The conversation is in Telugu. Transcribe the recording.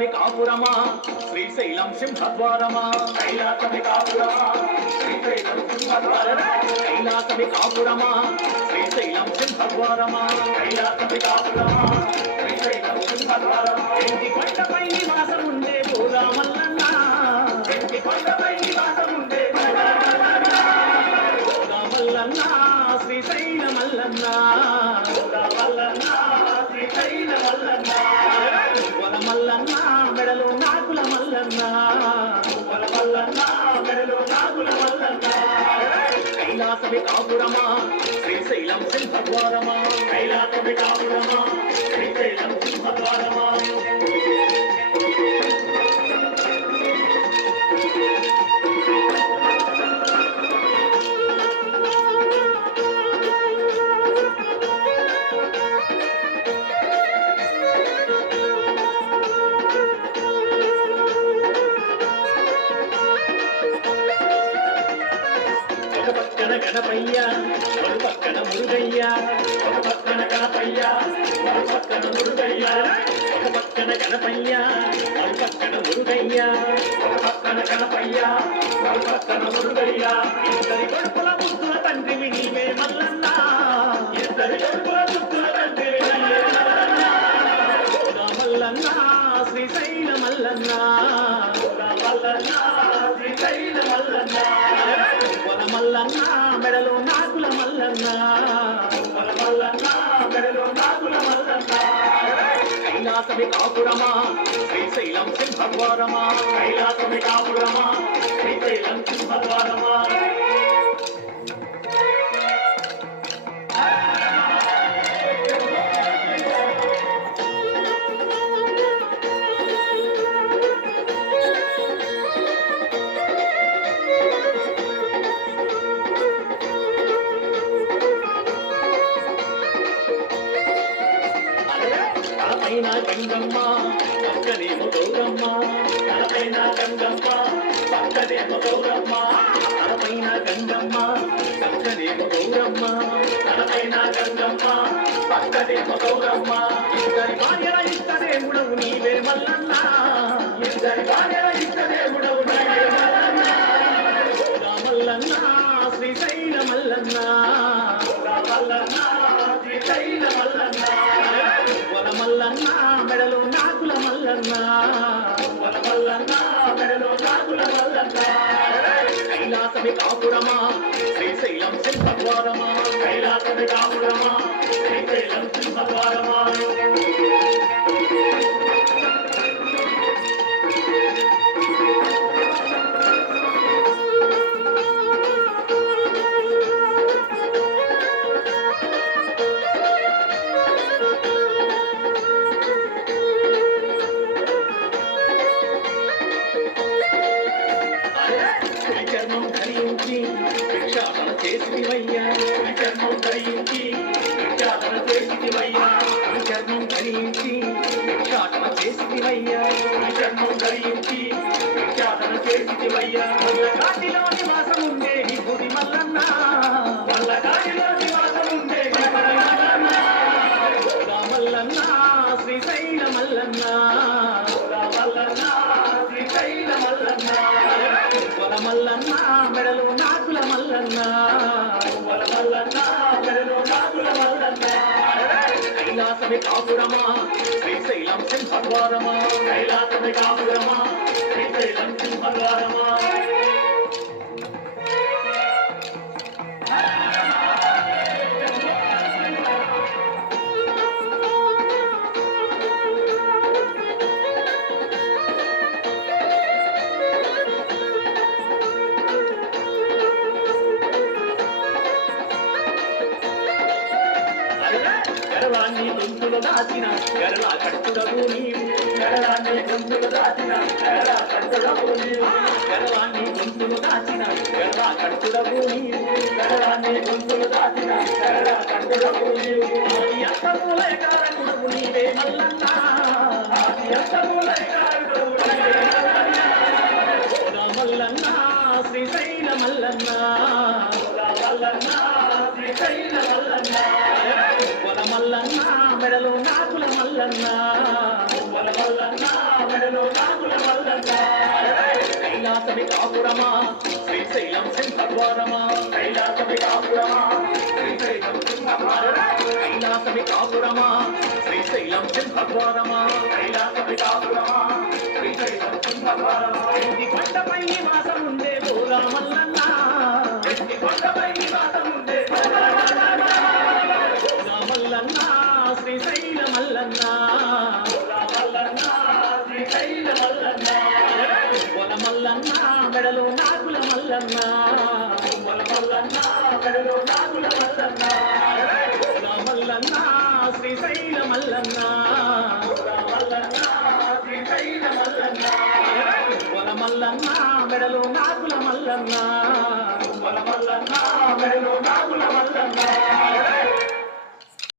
కైలాసమి కాపురమా శ్రీశైలం సింహద్వారమా కైలాసమి కాపురమా శ్రీశైలం సింహద్వారమా కైలాసమి కాపురమా శ్రీశైలం సింహద్వారమా కైలాసమి కాపురమా శ్రీశైలం సింహద్వారమా ఇంటి కొండపై నివాసం ఉండే పూరా మల్లన్న ఇంటి కొండపై నివాసం ఉండే పూరా మల్లన్న శ్రీశైల మల్లన్న పూరా మల్లన్న శ్రీశైల మల్లన్న మల్లన్న మెడలో నాకుల మల్లన్న మల్లన్న మెడలో నాకుల మల్లన్న కైలాసమి కాపురమా శ్రీశైలం సింహద్వారమా కైలాసమి కాపురమా శ్రీశైలం సింహద్వారమా ఒక పక్కన గణపయ్య ఒక పక్కన మురుగయ్య ఒక పక్కన గణపయ్య ఒక పక్కన మురుగయ్య ఒక పక్కన గణపయ్య ఒక పక్కన మురుగయ్య ఒక పక్కన గణపయ్య ఒక పక్కన మురుగయ్య ఇద్దరి కొడుకుల ముద్దుల తండ్రివి నీవే మల్లన్న ఇద్దరి కొడుకుల ముద్దుల తండ్రివి నీవే మల్లన్న శ్రీశైల మల్లన్న మల్లన్న శ్రీశైల మల్లన్న మల్లన్న మెడలో నాకుల మల్లన్న మల్లన్న మెడలో నాకుల మల్లన్న కైలాసమి కాపురమా శ్రీశైలం సింహద్వారమా కైలాసమి కాపురమా శ్రీశైలం సింహద్వారమా తలపైన గంగమ్మ పక్కనేమో గౌరమ్మ తలపైన గంగమ్మ పక్కనేమో గౌరమ్మ తలపైన గంగమ్మ పక్కనేమో గౌరమ్మ తలపైన గంగమ్మ పక్కనేమో గౌరమ్మ ఇద్దరి భార్యల ఇష్టదేవుడవు నీవే మల్లన్న ఇద్దరి భార్యల ఇష్టదేవుడవు నీవే మల్లన్న మల్లన్న శ్రీశైల మల్లన్న మల్లన్న శ్రీశైల మల్లన్న మల్లన్న మెడలో నాకుల మల్లన్న మల్లన్న మెడలో నాకుల మల్లన్న కైలాసమి కాపురమా శ్రీశైలం సింహద్వారమా కైలాసమి కాపురమా శ్రీశైలం సింహద్వారమా చర్మం ధరించి భిక్షాటన చేసివయ్యా చర్మం ధరించి భిక్షాటన చేసివయ్యా చర్మం ధరించి భిక్షాటన చేసివయ్యా చర్మం ధరించి భిక్షాటన చేసివయ్యా వల్లకాటిలో నివాసం ఉండే విభూతి మల్లన్న వల్లకాటిలో నివాసం ఉండే మల్లన్న శ్రీశైల మల్లన్న మల్లన్న శ్రీశైల మల్లన్న మల్లన్న మెడలో నాకుల మల్లన్న మల్లన్న మెడలో నాకుల మల్లన్న కైలాసమి కాపురమా శ్రీశైలం సింహద్వారమా కైలాసమి కాపురమా శ్రీశైలం సింహద్వారమా గర్వాన్ని గొంతులు దాచిన గర్వ కట్టుడవు నీవు గర్వాన్ని గొంతులు దాచిన గర్వ కట్టుడవు నీవు గర్వాన్ని గొంతులు దాచిన గర్వ కట్టుడవు నీవు గర్వాన్ని గొంతులు దాచిన గర్వ కట్టుడవు నీవు ఆది అంతములే కారకుడవు నీవే మల్లన్న ఆది అంతములే కారకుడవు నీవే మల్లన్న మల్లన్న శ్రీశైల మల్లన్న మల్లన్న శ్రీశైల మల్లన్న మల్లన్న మెడలో నాగుల మల్లన్న మువ్వల మల్లన్న మెడలో నాగుల మల్లన్న కైలాసమి కాపురమా శ్రీశైలం సింహద్వారమా కైలాసమి కాపురమా శ్రీశైలం సింహద్వారమా కైలాసమి కాపురమా శ్రీశైలం సింహద్వారమా కైలాసమి కాపురమా శ్రీశైలం సింహద్వారమా ఇంటి కొండపై నివాసం ఉండే బోలా మల్లన్న ఇంటి కొండపై నివాసం ఉండే బోలా మల్లన్న శ్రీశైల మల్లన్న బోలా మల్లన్న శ్రీశైల మల్లన్న బోల మల్లన్న మెడలో నాగుల మల్లన్న బోల మల్లన్న మెడలో నాగుల మల్లన్న బోలా మల్లన్న శ్రీశైల మల్లన్న బోలా మల్లన్న శ్రీశైల మల్లన్న బోల మల్లన్న మెడలో నాగుల మల్లన్న బోల మల్లన్న మెడలో నాగుల మల్లన్న